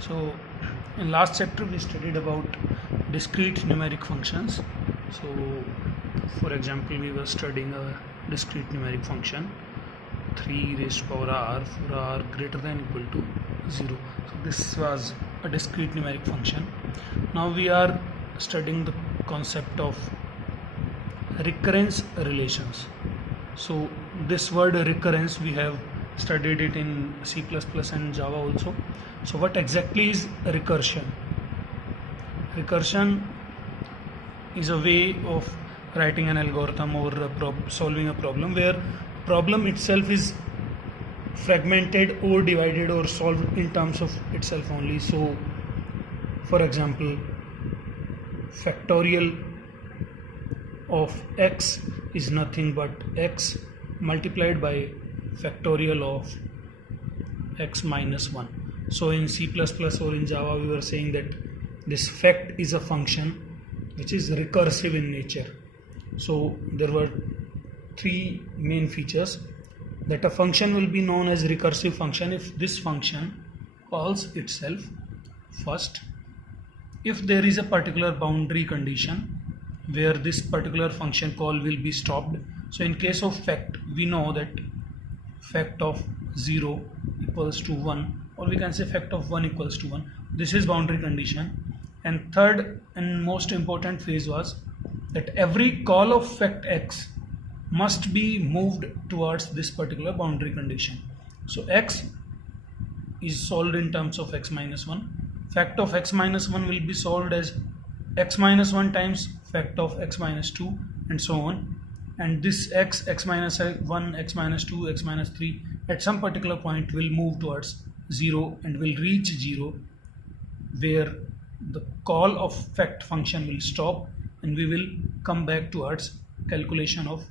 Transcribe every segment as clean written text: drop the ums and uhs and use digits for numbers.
So in last chapter we studied about discrete numeric functions. So for example, we were studying a discrete numeric function 3 raised to power r for r greater than equal to 0. So this was a discrete numeric function. Now we are studying the concept of recurrence relations. So this word recurrence, we have studied it in C++ and Java also. So what exactly is recursion? Recursion is a way of writing an algorithm or solving a problem where problem itself is fragmented or divided or solved in terms of itself only. So for example, factorial of x is nothing but x multiplied by factorial of x minus 1. So in C++ or in Java we were saying that this fact is a function which is recursive in nature. So there were three main features: that a function will be known as recursive function if this function calls itself first, if there is a particular boundary condition where this particular function call will be stopped. So in case of fact, we know that fact of 0 equals to 1, or we can say fact of 1 equals to 1. This is boundary condition. And third and most important phase was that every call of fact x must be moved towards this particular boundary condition. So x is solved in terms of x minus 1. Fact of x minus 1 will be solved as x minus 1 times fact of x minus 2 and so on. And this x minus 1, x minus 2, x minus 3 at some particular point will move towards 0 and will reach 0, where the call of fact function will stop and we will come back towards calculation of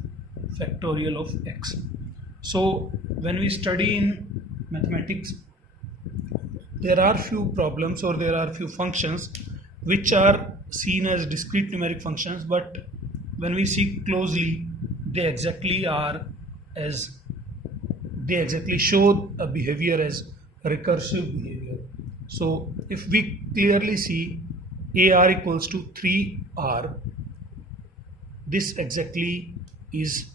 factorial of x. So when we study in mathematics, there are few problems or there are few functions which are seen as discrete numeric functions, but when we see closely, they exactly show a behavior as recursive behavior. So if we clearly see AR equals to 3R, this exactly is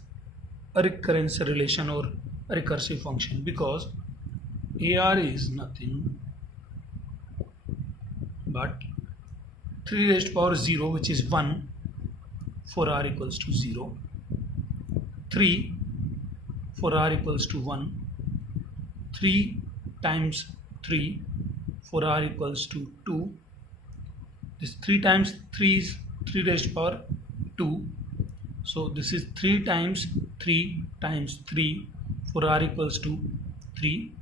a recurrence relation or a recursive function, because AR is nothing but 3 raised to power 0, which is 1 for r equals to 0, 3 for r equals to 1, 3 times 3 for r equals to 2. This 3 times 3 is 3 raised to power 2. So this is 3 times 3 times 3 for r equals to 3,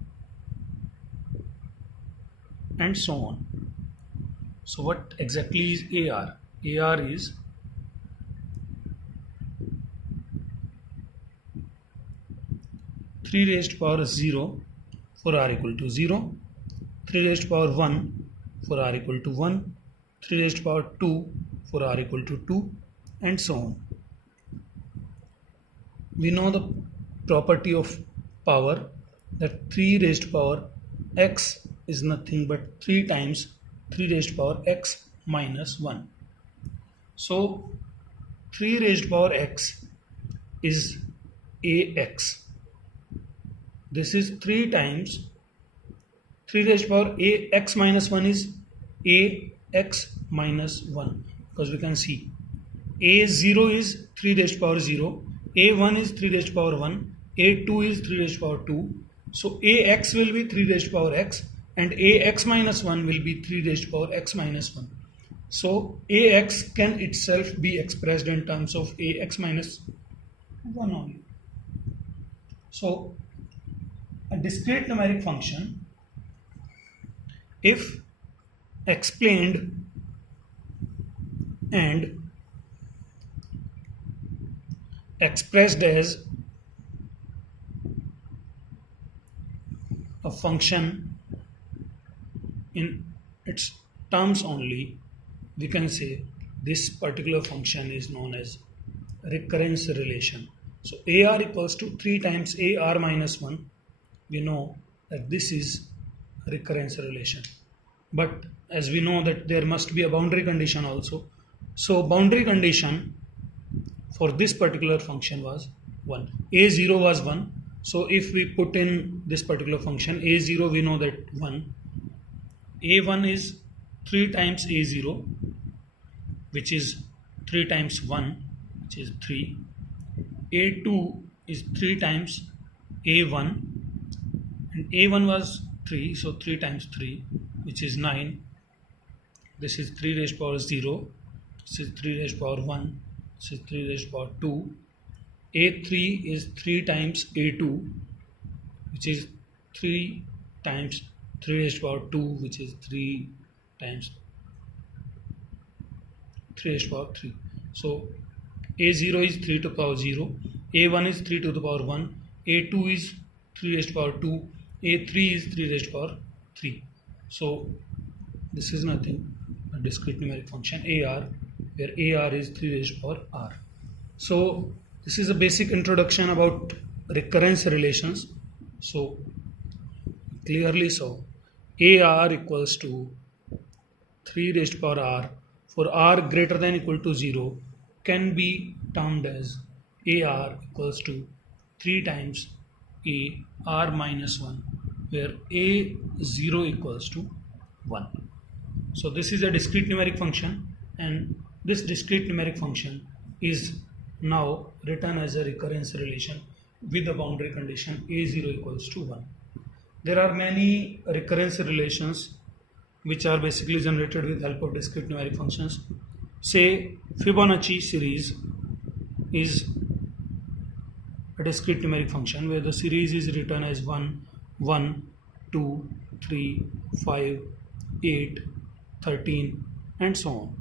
and so on. So what exactly is AR? AR is three raised to power 0 for r equal to 0, 3 raised to power 1 for r equal to 1, 3 raised to power 2 for r equal to 2, and so on. We know the property of power, that 3 raised to power x is nothing but 3 times 3 raised to power x minus 1. So 3 raised to power x is ax. This is 3 times 3 raised to power ax minus 1 is ax minus 1, because we can see a0 is 3 raised to power 0, a1 is 3 raised to power 1, a2 is 3 raised to power 2. So ax will be 3 raised to power x and ax minus 1 will be 3 raised to power x minus 1. So ax can itself be expressed in terms of ax minus 1 only. So a discrete numeric function, if explained and expressed as a function in its terms only, we can say this particular function is known as recurrence relation. So AR equals to 3 times AR minus 1. We know that this is recurrence relation. but as we know that there must be a boundary condition also. So boundary condition for this particular function was 1. A0 was 1. So if we put in this particular function A0, we know that 1. A1 is 3 times A0, which is 3 times 1, which is 3. A2 is 3 times A1, and A1 was 3, so 3 times 3, which is 9. This is 3 raised power 0, this is 3 raised power 1, this is 3 raised power 2. A3 is 3 times A2, which is 3 times 3 raised power 2, which is 3 times 3 raised power 3. So A0 is 3 to the power 0, A1 is 3 to the power 1, A2 is 3 raised power 2, A3 is 3 raised power 3. So this is nothing, a discrete numeric function AR, where AR is 3 raised power R. So this is a basic introduction about recurrence relations. So clearly saw AR equals to 3 raised power R for R greater than equal to 0 can be termed as AR equals to 3 times A R minus 1, where A0 equals to 1. So this is a discrete numeric function, and this discrete numeric function is now written as a recurrence relation with the boundary condition A0 equals to 1. There are many recurrence relations which are basically generated with help of discrete numeric functions. Say Fibonacci series is a discrete numeric function where the series is written as 1, 1, 2, 3, 5, 8, 13 and so on.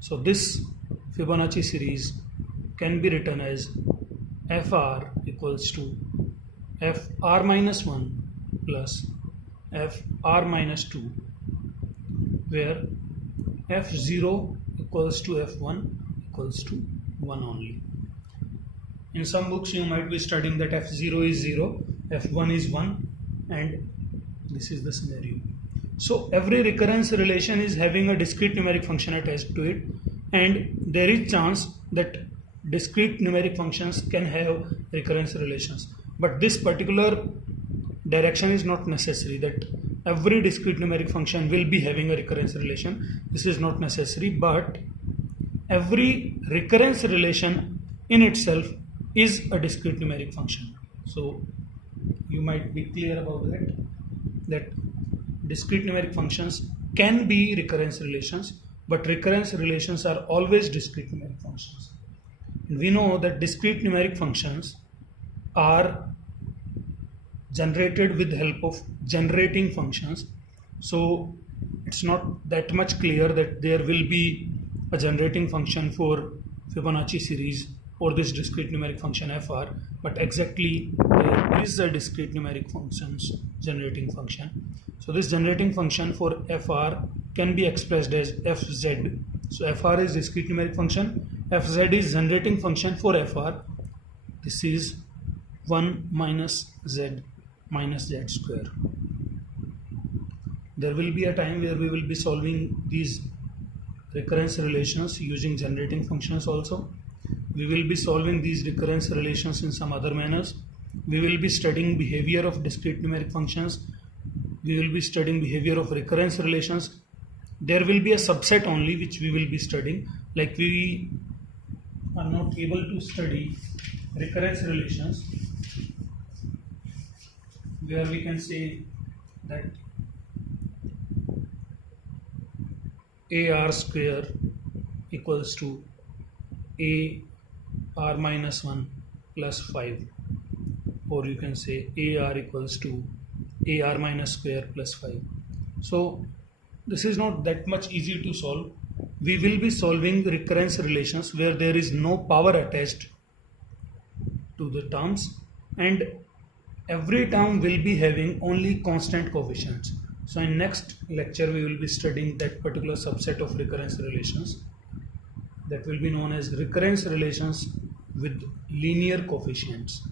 So this Fibonacci series can be written as Fr equals to Fr minus 1 plus Fr minus 2, where F0 equals to F1 equals to 1 only. In some books you might be studying that F0 is 0, F1 is 1, and this is the scenario. So every recurrence relation is having a discrete numeric function attached to it, and there is chance that discrete numeric functions can have recurrence relations. But this particular direction is not necessary that every discrete numeric function will be having a recurrence relation. This is not necessary, but every recurrence relation in itself is a discrete numeric function. So you might be clear about that discrete numeric functions can be recurrence relations, but recurrence relations are always discrete numeric functions. And we know that discrete numeric functions are generated with the help of generating functions. So it's not that much clear that there will be a generating function for Fibonacci series or this discrete numeric function Fr, but exactly there is a discrete numeric functions generating function. So this generating function for Fr can be expressed as Fz. So Fr is discrete numeric function, Fz is generating function for Fr. This is 1 minus z square. There will be a time where we will be solving these recurrence relations using generating functions also. We will be solving these recurrence relations in some other manners. We will be studying behavior of discrete numeric functions. We will be studying behavior of recurrence relations. There will be a subset only which we will be studying, like we are not able to study recurrence relations where we can say that AR square equals to AR minus 1 plus 5, or you can say AR equals to AR minus square plus 5. So this is not that much easy to solve. We will be solving recurrence relations where there is no power attached to the terms, and every term will be having only constant coefficients. So in next lecture we will be studying that particular subset of recurrence relations that will be known as recurrence relations with linear coefficients.